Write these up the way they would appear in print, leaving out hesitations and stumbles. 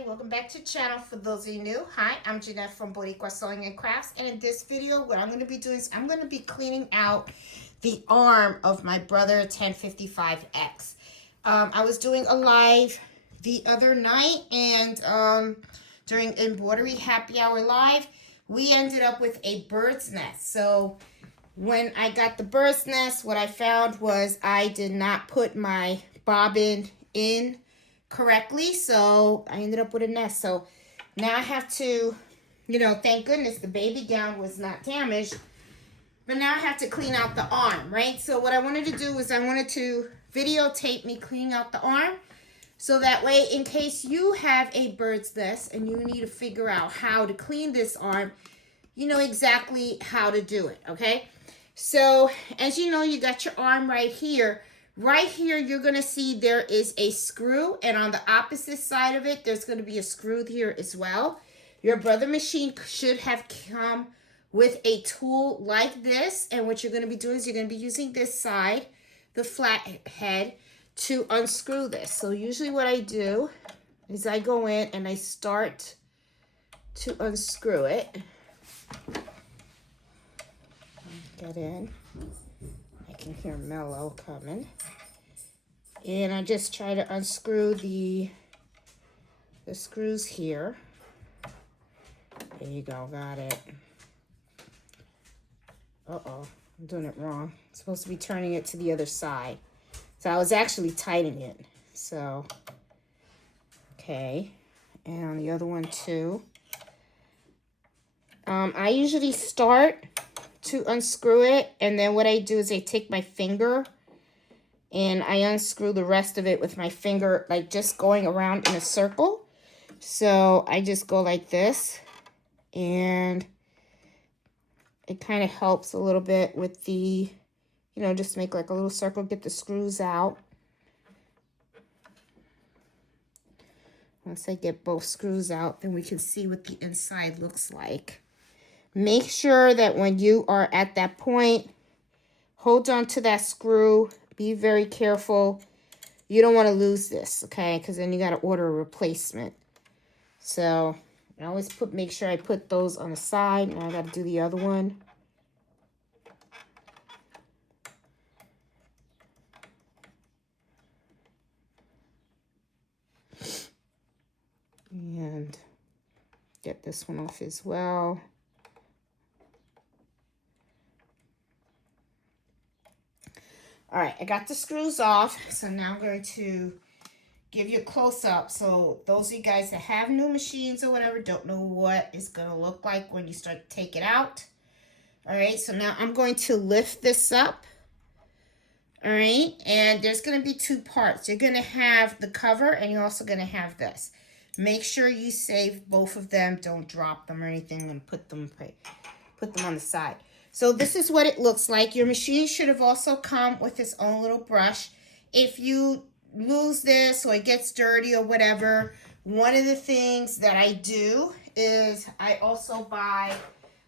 Hi, welcome back to the channel. For those of you new, hi, I'm Jeanette from Boricua Sewing and Crafts, and in this video what I'm going to be doing is I'm going to be cleaning out the arm of my brother 1055X. I was doing a live the other night, and during Embroidery Happy Hour Live, we ended up with a bird's nest. So when I got the bird's nest, what I found was I did not put my bobbin in correctly, so I ended up with a nest. So now I have to, thank goodness the baby gown was not damaged, but now I have to clean out the arm, right? So what I wanted to do is I wanted to videotape me cleaning out the arm, so that way in case you have a bird's nest and you need to figure out how to clean this arm, you know exactly how to do it, okay? So as you know, you got your arm right here. Right here, you're going to see there is a screw, and on the opposite side of it, there's going to be a screw here as well. Your brother machine should have come with a tool like this, and what you're going to be doing is you're going to be using this side, the flat head, to unscrew this. So usually what I do is I go in and I start to unscrew it. Get in. I can hear Mellow coming. And I just try to unscrew the screws here. There you go, got it. Uh-oh, I'm doing it wrong. I'm supposed to be turning it to the other side. So I was actually tightening it. So, okay. And on the other one too. I usually start to unscrew it, and then what I do is I take my finger and I unscrew the rest of it with my finger, like just going around in a circle. So I just go like this, and it kind of helps a little bit with the, just make like a little circle, get the screws out. Once I get both screws out, then we can see what the inside looks like. Make sure that when you are at that point, hold on to that screw. Be very careful. You don't want to lose this, okay? Because then you got to order a replacement. So I always make sure I put those on the side. Now I got to do the other one. And get this one off as well. All right, I got the screws off, so now I'm going to give you a close-up. So those of you guys that have new machines or whatever don't know what it's going to look like when you start to take it out. All right, so now I'm going to lift this up. All right, and there's going to be two parts. You're going to have the cover, and you're also going to have this. Make sure you save both of them. Don't drop them or anything, and put them on the side. So this is what it looks like. Your machine should have also come with its own little brush. If you lose this or it gets dirty or whatever, one of the things that I do is I also buy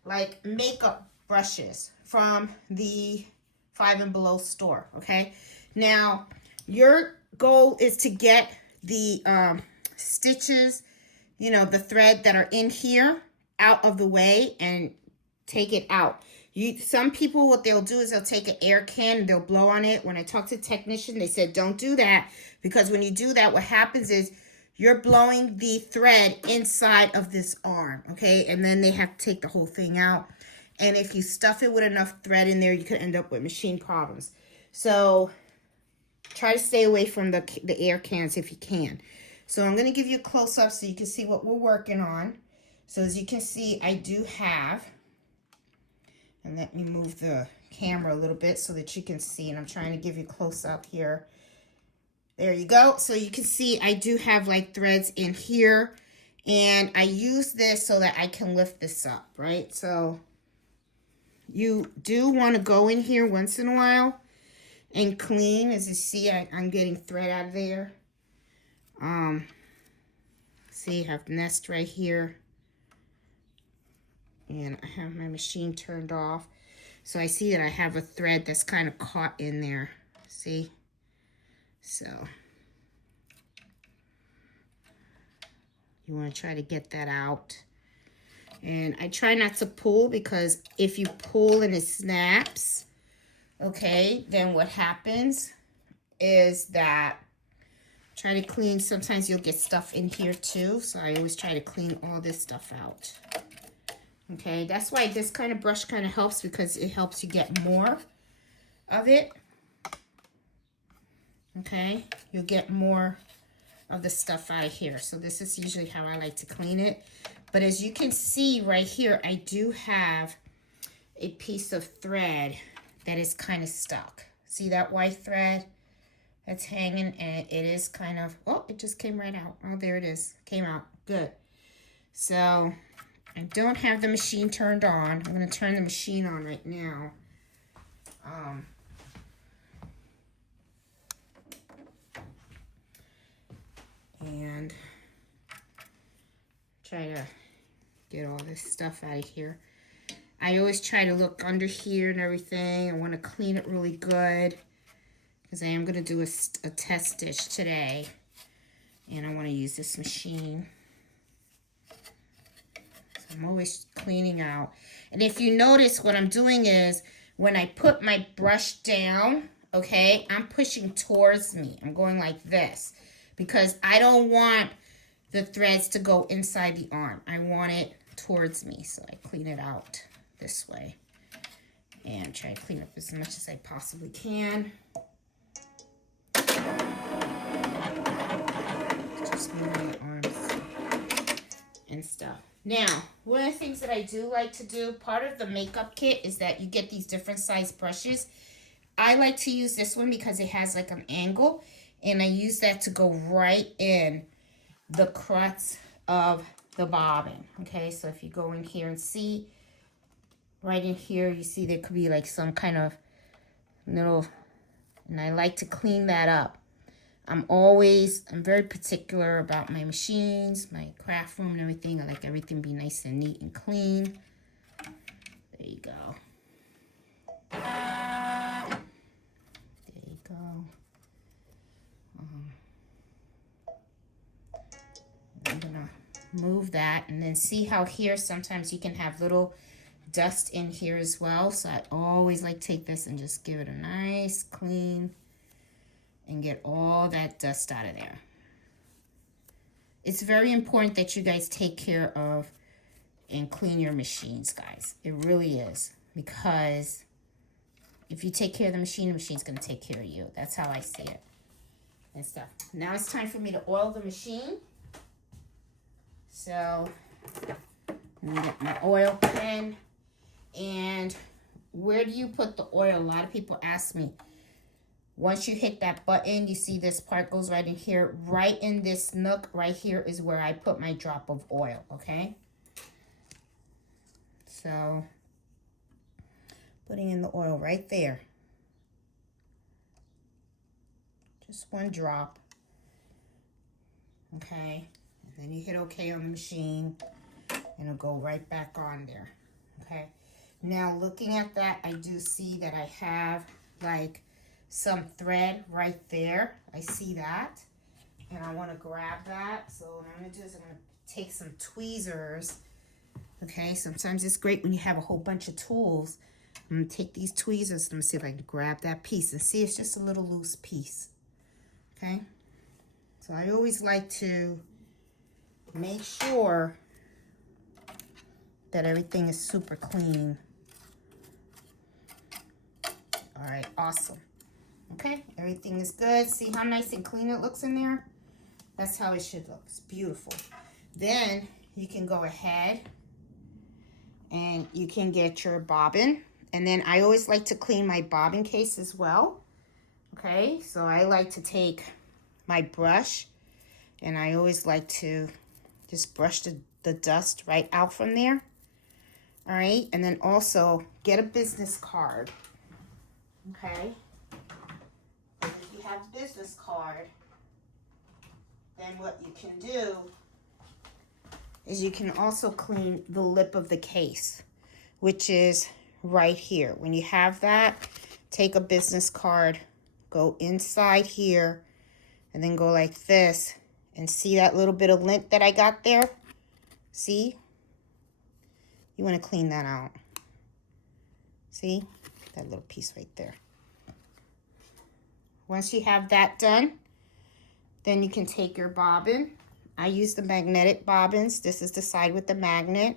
like makeup brushes from the 5 and Below store, okay? Now, your goal is to get the stitches, the thread that are in here out of the way and take it out. Some people, what they'll do is they'll take an air can and they'll blow on it. When I talked to the technician, they said don't do that, because when you do that, what happens is you're blowing the thread inside of this arm, okay? And then they have to take the whole thing out. And if you stuff it with enough thread in there, you could end up with machine problems. So try to stay away from the air cans if you can. So I'm going to give you a close-up so you can see what we're working on. So as you can see, I do have... And let me move the camera a little bit so that you can see. And I'm trying to give you close up here. There you go. So you can see I do have like threads in here. And I use this so that I can lift this up, right? So you do want to go in here once in a while and clean. As you see, I'm getting thread out of there. See, I have the nest right here. And I have my machine turned off. So I see that I have a thread that's kind of caught in there. See? So You want to try to get that out. And I try not to pull, because if you pull and it snaps, okay, then what happens is that, try to clean, sometimes you'll get stuff in here too, so I always try to clean all this stuff out. Okay, that's why this kind of brush kind of helps, because it helps you get more of it. Okay, you'll get more of the stuff out of here. So this is usually how I like to clean it. But as you can see right here, I do have a piece of thread that is kind of stuck. See that white thread that's hanging? And it is kind of, oh, it just came right out. Oh, there it is. Came out. Good. So I don't have the machine turned on. I'm going to turn the machine on right now. And try to get all this stuff out of here. I always try to look under here and everything. I want to clean it really good, because I am going to do a test stitch today, and I want to use this machine. So I'm always cleaning out. And if you notice, what I'm doing is, when I put my brush down, okay, I'm pushing towards me. I'm going like this, because I don't want the threads to go inside the arm. I want it towards me, so I clean it out this way and try to clean up as much as I possibly can. Just move my arms and stuff. Now, one of the things that I do like to do, part of the makeup kit, is that you get these different size brushes. I like to use this one because it has like an angle, and I use that to go right in the crux of the bobbin. Okay, so if you go in here and see, right in here, you see there could be like some kind of little, and I like to clean that up. I'm very particular about my machines, my craft room and everything. I like everything to be nice and neat and clean. There you go. There you go. I'm gonna move that, and then see how here sometimes you can have little dust in here as well. So I always like take this and just give it a nice clean and get all that dust out of there. It's very important that you guys take care of and clean your machines, guys. It really is, because if you take care of the machine's going to take care of you. That's how I see it and stuff. Now it's time for me to oil the machine. So I'm gonna get my oil pen. And where do you put the oil? A lot of people ask me. Once you hit that button, you see this part goes right in here. Right in this nook right here is where I put my drop of oil, okay? So, putting in the oil right there. Just one drop. Okay? And then you hit OK on the machine, and it'll go right back on there. Okay? Now, looking at that, I do see that I have, like, some thread right there. I see that. And I want to grab that. So what I'm going to do is I'm going to take some tweezers. Okay, sometimes it's great when you have a whole bunch of tools. I'm going to take these tweezers. Let me see if I can grab that piece. And see, it's just a little loose piece. Okay? So I always like to make sure that everything is super clean. All right, awesome. Okay, everything is good. See how nice and clean it looks in there? That's how it should look. It's beautiful. Then you can go ahead and you can get your bobbin. And then I always like to clean my bobbin case as well. Okay, so I like to take my brush, and I always like to just brush the dust right out from there. All right, and then also get a business card. Okay. And if you have a business card, then what you can do is you can also clean the lip of the case, which is right here. When you have that, take a business card, go inside here, and then go like this, And see that little bit of lint that I got there? See? You want to clean that out. See? That little piece right there. Once you have that done, then you can take your bobbin. I use the magnetic bobbins. This is the side with the magnet.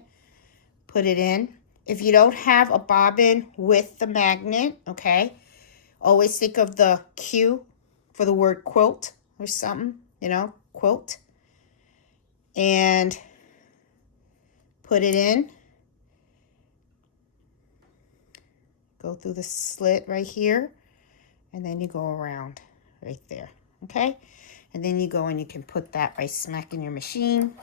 Put it in. If you don't have a bobbin with the magnet, okay, always think of the Q for the word quilt or something, you know, quilt. And put it in. Go through the slit right here. And then you go around right there, okay? And then you go and you can put that by smacking your machine.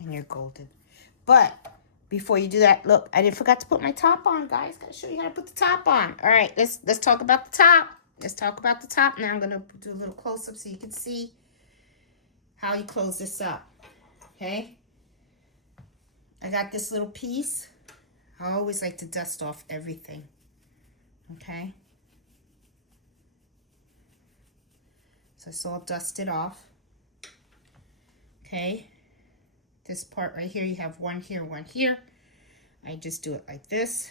And you're golden. But before you do that, look, I forgot to put my top on, guys. Gotta show you how to put the top on. All right, let's talk about the top. Let's talk about the top. Now I'm gonna do a little close-up so you can see how you close this up, okay? I got this little piece. I always like to dust off everything. Okay, so it's all dusted off. Okay, this part right here, you have one here, one here. I just do it like this.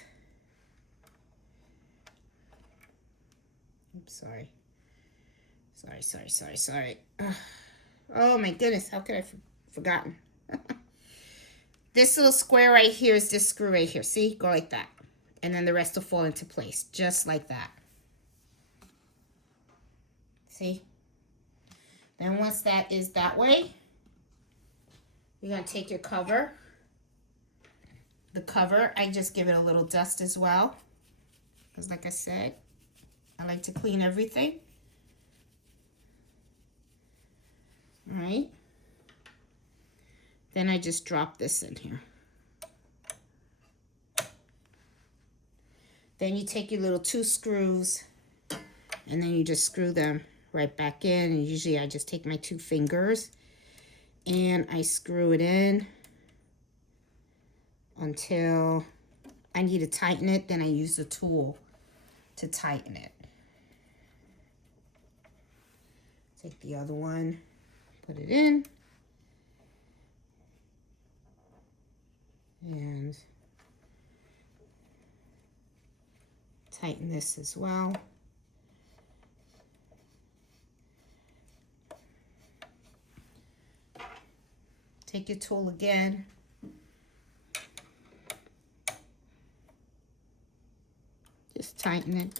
Oops, sorry. Ugh. Oh my goodness, how could I have forgotten? This little square right here is this screw right here. See, go like that. And then the rest will fall into place, just like that. See? Then once that is that way, you're going to take your cover. The cover, I just give it a little dust as well. Because like I said, I like to clean everything. All right. Then I just drop this in here. Then you take your little 2 screws and then you just screw them right back in. And usually I just take my 2 fingers and I screw it in until I need to tighten it. Then I use the tool to tighten it. Take the other one, put it in, and tighten this as well. Take your tool again. Just tighten it.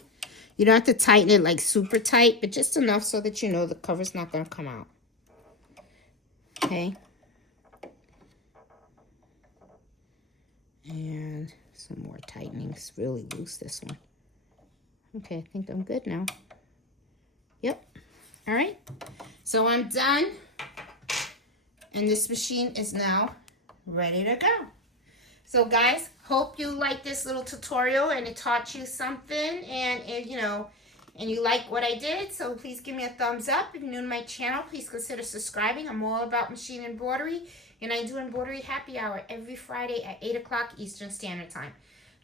You don't have to tighten it like super tight, but just enough so that you know the cover's not going to come out. Okay. And some more tightening. It's really loose, this one. Okay, I think I'm good now. Yep. All right. So I'm done. And this machine is now ready to go. So guys, hope you like this little tutorial and it taught you something and you know, and you like what I did. So please give me a thumbs up. If you're new to my channel, please consider subscribing. I'm all about machine embroidery, and I do embroidery happy hour every Friday at 8 o'clock Eastern Standard Time.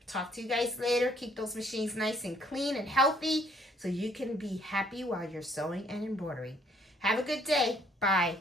Talk to you guys later. Keep those machines nice and clean and healthy so you can be happy while you're sewing and embroidering. Have a good day. Bye.